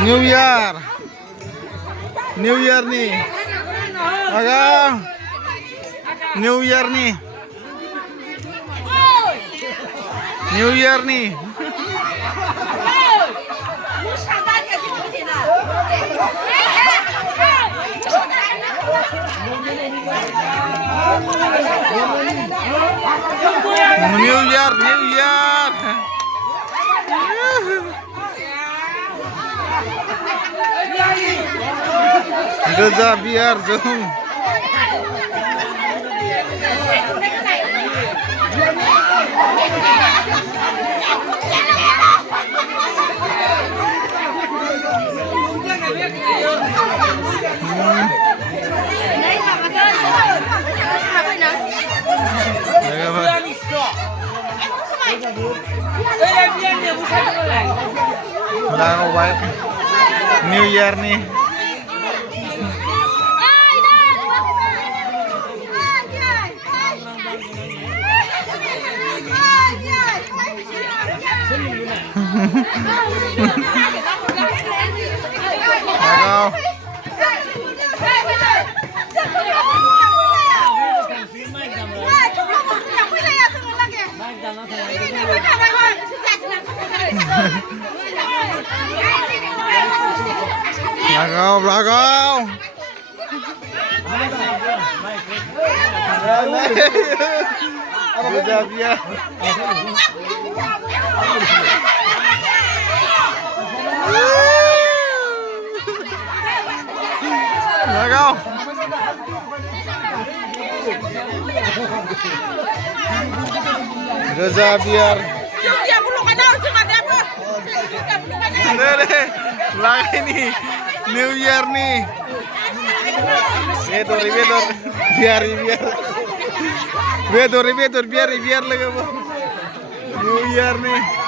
New Year. New Year nih. Agak. New Year nih. New Year nih. New Year, New Year. Geza biar jom. Udah ngobain New Year nih. Belakang. Geza biar. Belakang. Geza biar. Lagi nih New Year nih. Biar lagi New Year nih.